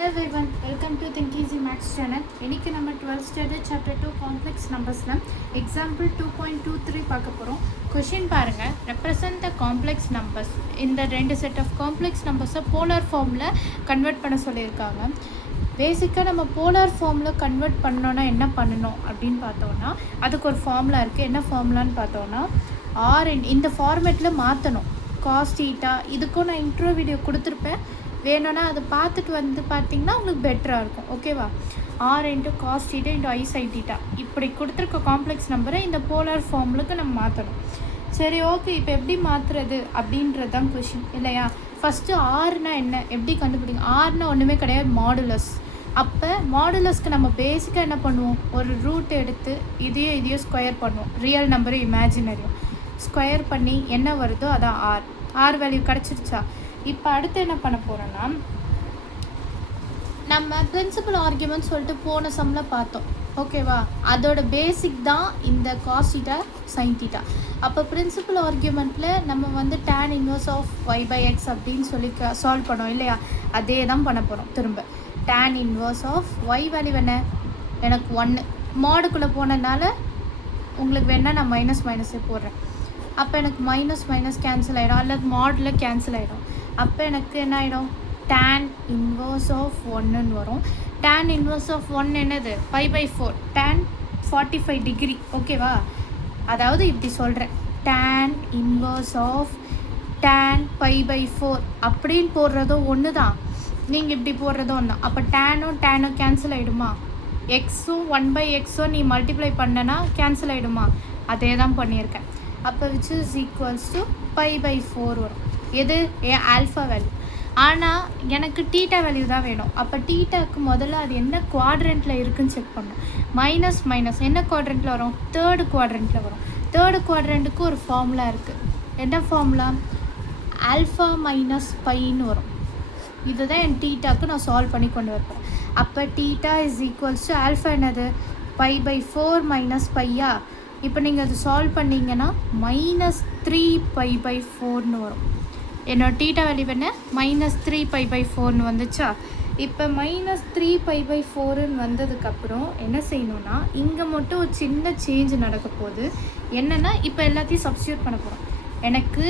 Hello everyone, welcome to Think Easy Maths channel. இன்னைக்கு நம்ம 12th standard chapter 2 complex numbersல example 2.23 பார்க்க போறோம். Question பாருங்க. Represent the complex numbers. இந்த ரெண்டு set of complex numbers polar formல கன்வர்ட் பண்ண சொல்லியிருக்காங்க. பேசிக்காக நம்ம போலார் ஃபார்மில் கன்வெர்ட் பண்ணோன்னா என்ன பண்ணணும் அப்படின்னு பார்த்தோன்னா அதுக்கு ஒரு ஃபார்முலா இருக்குது. என்ன ஃபார்முலான்னு பார்த்தோன்னா இந்த ஃபார்மேட்டில் மாற்றணும். காஸ் தீட்டா இதுக்கும் நான் இன்ட்ரோ வீடியோ கொடுத்துருப்பேன், வேணும்னா அதை பார்த்துட்டு வந்து பார்த்திங்கன்னா உங்களுக்கு பெட்டராக இருக்கும். ஓகேவா? R into cos theta into I sine theta இப்படி கொடுத்துருக்க காம்ப்ளெக்ஸ் நம்பரை இந்த போலார் ஃபார்முலுக்கு நம்ம மாற்றணும். சரி, ஓகே. இப்போ எப்படி மாற்றுறது அப்படின்றது தான் கொஷின் இல்லையா? ஃபஸ்ட்டு ஆர்னா என்ன, எப்படி கண்டுபிடிக்கும்? ஆர்னா ஒன்றுமே கிடையாது, மாடுலஸ். அப்போ மாடுலஸ்க்கு நம்ம பேசிக்காக என்ன பண்ணுவோம், ஒரு ரூட் எடுத்து இதையும் ஸ்கொயர் பண்ணுவோம். ரியல் நம்பரும் இமேஜினரியும் ஸ்கொயர் பண்ணி என்ன வருதோ அதான் ஆர் வேல்யூ கிடச்சிருச்சா? இப்போ அடுத்து என்ன பண்ண போகிறோன்னா, நம்ம பிரின்சிபல் ஆர்கியூமெண்ட் சொல்லிட்டு போன சம்மில் பார்த்தோம். ஓகேவா? அதோட பேசிக் தான் இந்த காஸ் தீட்டா சைன் தீட்டா. அப்போ பிரின்சிபல் ஆர்கியூமெண்ட்டில் நம்ம வந்து tan இன்வர்ஸ் ஆஃப் y/x அப்படின்னு சொல்லி சால்வ் பண்ணோம் இல்லையா? அதே தான் பண்ண போகிறோம் திரும்ப. tan inverse of y value என்ன, எனக்கு 1 மாடுக்குள்ளே போனதுனால உங்களுக்கு வேணால் நான் மைனஸே போடுறேன். அப்போ எனக்கு மைனஸ் கேன்சல் ஆகிடும், அல்லது மாடில் கேன்சல் ஆகிடும். அப்போ எனக்கு என்ன ஆகிடும், tan இன்வர்ஸ் ஆஃப் 1ன்னு வரும். tan இன்வர்ஸ் ஆஃப் 1 என்னது, π/4, tan 45 டிகிரி. ஓகேவா? அதாவது இப்படி சொல்கிறேன், tan இன்வர்ஸ் ஆஃப் tan π/4 அப்படின்னு போடுறதும் ஒன்று தான், நீங்கள் இப்படி போடுறதும் ஒன்று தான். அப்போ டேனும் கேன்சல் ஆகிடுமா? எக்ஸும் 1/x நீ மல்டிப்ளை பண்ணனா கேன்சல் ஆகிடுமா? அதே தான் பண்ணியிருக்கேன். அப்போ விச் இஸ் ஈக்குவல்ஸ் டு π/4 வரும். எது ஆல்ஃபா வேல்யூ. ஆனால் எனக்கு டீட்டா வேல்யூ தான் வேணும். அப்போ டீட்டாக்கு முதல்ல அது என்ன குவாட்ரண்ட்டில் இருக்குதுன்னு செக் பண்ணணும். மைனஸ் என்ன குவாட்ரண்ட்டில் வரும், தேர்டு குவாட்ரண்ட்டில் வரும். தேர்டு குவாட்ரண்ட்டுக்கு ஒரு ஃபார்முலா இருக்குது. என்ன ஃபார்முலா? ஆல்ஃபா மைனஸ் பைன்னு வரும். இதுதான் என் டீட்டாக்கு நான் சால்வ் பண்ணி கொண்டு வரப்பேன். அப்போ theta is equals to alpha என்னது, π/4 மைனஸ் பையா. இப்போ நீங்கள் அது சால்வ் பண்ணிங்கன்னா -3π/4ன்னு வரும். என்னோட டீட்டா வேல்யூ என்ன, -3π/4ன்னு வந்துச்சா? இப்போ -3π/4ன்னு வந்ததுக்கப்புறம் என்ன செய்யணும்னா, இங்கே மட்டும் ஒரு சின்ன சேஞ்ச் நடக்க போகுது. என்னென்னா, இப்போ எல்லாத்தையும் சப்ஸ்டியூட் பண்ண போகிறோம். எனக்கு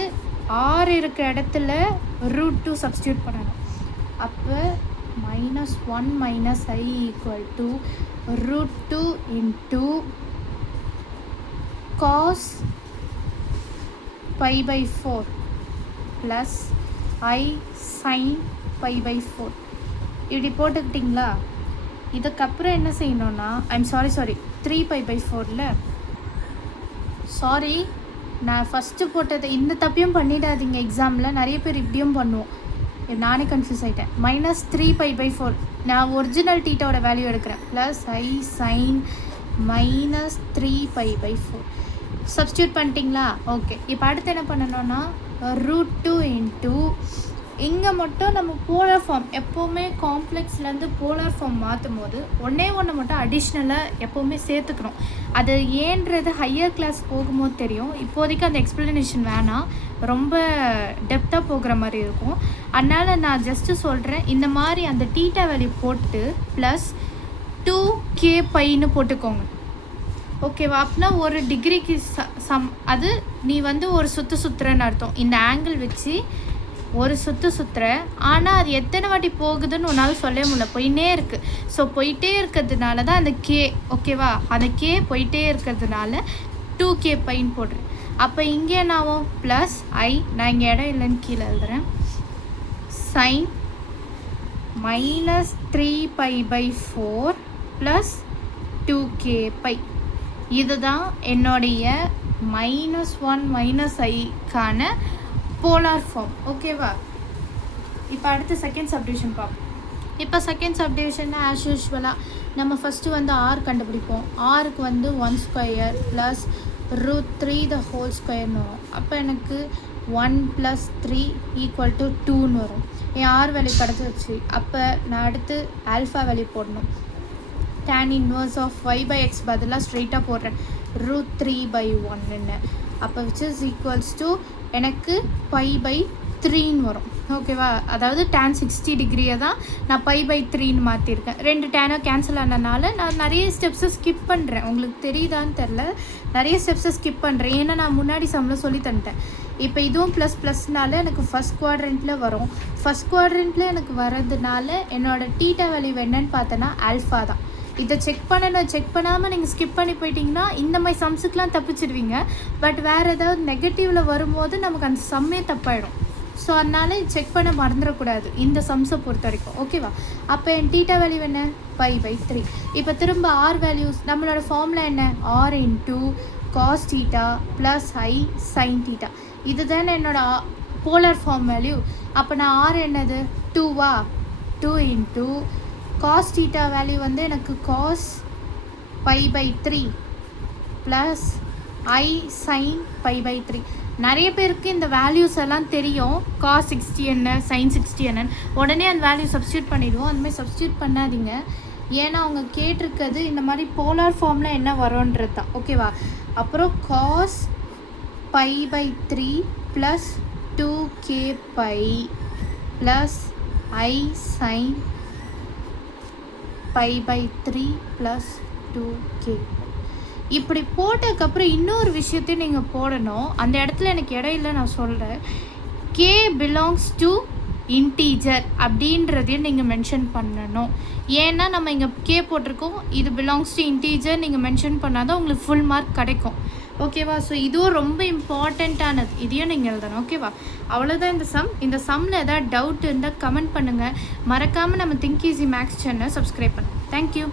ஆர் இருக்கிற இடத்துல √2 சப்ஸ்டியூட் பண்ணணும். அப்போ -1 - i = √2 into cos π/4 plus i sin π/4 இப்படி போட்டுக்கிட்டிங்களா? இதுக்கப்புறம் என்ன செய்யணும்னா, சாரி 3π/4ல் சாரி நான் ஃபஸ்ட்டு போட்டது இந்த தப்பையும் பண்ணிடாதீங்க. எக்ஸாமில் நிறைய பேர் இப்படியும் பண்ணுவோம், நானே கன்ஃபியூஸ் ஆகிட்டேன். -3π/4 நான் ஒரிஜினல் டீட்டாவோட வேல்யூ எடுக்கிறேன், ப்ளஸ் i sin -3π/4 சப்ஸ்டியூட் பண்ணிட்டீங்களா? ஓகே. இப்போ அடுத்து என்ன பண்ணணும்னா, √2 இன்ட்டு இங்கே மட்டும் நம்ம போலார் ஃபார்ம் எப்போவுமே காம்ப்ளெக்ஸ்லேருந்து போலார் ஃபார்ம் மாற்றும் போது ஒன்று மட்டும் அடிஷ்னலாக எப்போவுமே சேர்த்துக்கணும். அது ஏன்றது ஹையர் கிளாஸ் போகும்போது தெரியும். இப்போதைக்கு அந்த எக்ஸ்ப்ளனேஷன் வேணாம், ரொம்ப டெப்த்தாக போகிற மாதிரி இருக்கும். அதனால் நான் ஜஸ்ட்டு சொல்கிறேன், இந்த மாதிரி அந்த டீட்டா வேல்யூ போட்டு ப்ளஸ் 2kπன்னு போட்டுக்கோங்க. ஓகேவா? அப்படின்னா ஒரு டிகிரிக்கு அது நீ வந்து ஒரு சுற்றுறன்னு அர்த்தம். இந்த ஆங்கிள் வச்சு ஒரு சுற்றுற, ஆனால் அது எத்தனை வாட்டி போகுதுன்னு உன்னால் சொல்ல முடியல, போயிட்டே இருக்குது. ஸோ போயிட்டே இருக்கிறதுனால தான் அந்த கே. ஓகேவா? அந்த கே போயிட்டே இருக்கிறதுனால 2kπன்னு போடுறேன். அப்போ இங்கே என்னாவும், ப்ளஸ் ஐ, நான் இங்கே இடம் இல்லைன்னு கீழே எழுதுகிறேன், சைன் -3π/4 ப்ளஸ் 2kπ. இதுதான் என்னுடைய -1 - iக்கான போலார் ஃபார்ம். ஓகேவா? இப்போ அடுத்து செகண்ட் சப்டிவிஷன் பார்ப்போம். இப்போ செகண்ட் சப்டிவிஷன் ஆஸ் யூஷுவலாக நம்ம ஃபஸ்ட்டு வந்து ஆர் கண்டுபிடிப்போம். ஆருக்கு வந்து 1² ப்ளஸ் √3² வரும். அப்போ எனக்கு 1 + 3 = 2ன்னு வரும். என் ஆர் வேல்யூ கிடச்சிருச்சு. அப்போ நான் அடுத்து ஆல்ஃபா வேல்யூ போடணும். tan இன்வர்ஸ் ஆஃப் y/x பதிலாக ஸ்ட்ரெயிட்டாக போடுறேன், √3/1ன்னு. அப்போ விச் இஸ் ஈக்குவல்ஸ் டு எனக்கு π/3ன்னு வரும். ஓகேவா? அதாவது tan 60 டிகிரியை தான் நான் π/3ன்னு மாற்றிருக்கேன். 2 டேனோ கேன்சல் ஆனனால நான் நிறைய ஸ்டெப்ஸை ஸ்கிப் பண்ணுறேன். உங்களுக்கு தெரியுதான்னு தெரில, நிறைய ஸ்டெப்ஸை ஸ்கிப் பண்ணுறேன். ஏன்னா நான் முன்னாடி சம்மில் சொல்லி தந்துட்டேன். இப்போ இதுவும் ++னால எனக்கு ஃபஸ்ட் குவாட்ரண்ட்டில் வரும். ஃபஸ்ட் குவாட்ரண்ட்டில் எனக்கு வரதுனால என்னோடய டீட்டா வேல்யூ என்னன்னு பார்த்தேன்னா ஆல்ஃபா தான். இதை செக் பண்ணாமல் நீங்கள் ஸ்கிப் பண்ணி போயிட்டீங்கன்னா இந்த மாதிரி சம்ஸுக்கெலாம் தப்பிச்சிடுவீங்க. பட் வேறு ஏதாவது நெகட்டிவில் வரும்போது நமக்கு அந்த சம்மே தப்பாயிடும். ஸோ அதனால செக் பண்ண மறந்துடக்கூடாது இந்த சம்ஸை பொறுத்த வரைக்கும். ஓகேவா? அப்போ என் டீட்டா வேல்யூ என்ன? π/3. இப்போ திரும்ப ஆர் வேல்யூஸ் நம்மளோட ஃபார்முலா என்ன? r into cos theta plus I sine theta. இது தானே என்னோட போலார் ஃபார்ம் வேல்யூ. அப்போ நான் ஆர் என்னது? 2வா? 2 இன்ட்டு காஸ் தீட்டா வேல்யூ வந்து எனக்கு காஸ் π/3 ப்ளஸ் ஐ சைன் π/3. நிறைய பேருக்கு இந்த வேல்யூஸ் எல்லாம் தெரியும். காஸ் 60 என்ன, சைன் 60 என்னன்னு உடனே அந்த வேல்யூ சப்ஸ்டியூட் பண்ணிவிடுவோம். அந்தமாதிரி சப்ஸ்டியூட் பண்ணாதீங்க. ஏன்னா அவங்க கேட்டிருக்கிறது இந்த மாதிரி போலார் ஃபார்மில் என்ன வரும்ன்றது தான். ஓகேவா? அப்புறம் cos π/3 plus 2kπ plus I sign π/3 plus 2k. இப்படி போட்டதுக்கப்புறம் இன்னொரு விஷயத்தையும் நீங்கள் போடணும். அந்த இடத்துல எனக்கு இடம் இல்லை, நான் சொல்கிறேன். கே பிலாங்ஸ் டு இன்டீஜர் அப்படின்றதையும் நீங்கள் மென்ஷன் பண்ணணும். ஏன்னா நம்ம இங்கே கே போட்டிருக்கோம், இது பிலாங்ஸ் டு இன்டீஜர் நீங்கள் மென்ஷன் பண்ணால் தான் உங்களுக்கு ஃபுல் மார்க் கிடைக்கும். ஓகேவா? ஸோ இதுவும் ரொம்ப இம்பார்ட்டண்ட்டானது, இதையும் நீங்கள் எழுதணும். ஓகேவா? அவ்வளோதான் இந்த சம். இந்த சம்மில் ஏதாவது டவுட் இருந்தால் கமெண்ட் பண்ணுங்கள். மறக்காமல் நம்ம திங்க் ஈஸி மேக்ஸ் சேனலை சப்ஸ்கிரைப் பண்ணுங்கள். தேங்க்யூ.